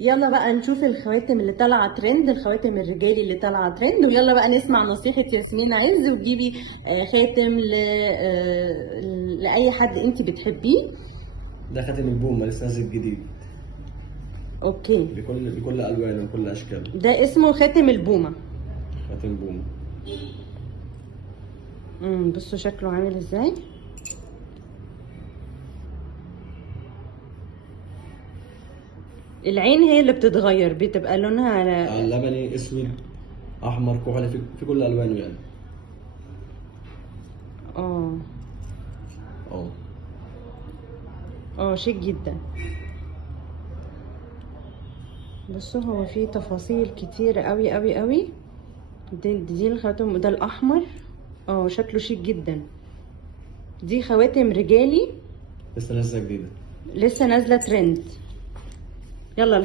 يلا بقى نشوف الخواتم اللي طالعه ترند، الخواتم الرجالي اللي طالعه ترند، ويلا بقى نسمع نصيحه ياسمين عز وتجيبي خاتم لاي حد انت بتحبيه. ده خاتم البوم لسه نازل جديد، اوكي. بكل الوانه وكل اشكاله. ده اسمه خاتم البومه. خاتم بوم. بصوا شكله عامل ازاي. العين هي اللي بتتغير، بتبقى لونها لبني، اسود، احمر، كحلي، في كل الوانه يعني. اه اه. شيك جدا. بصوا هو فيه تفاصيل كتير قوي قوي قوي. دي الخاتم، ده الاحمر. شكله شيك جدا. دي خواتم رجالي لسه نازله جديده. لسه نازله ترند. يلا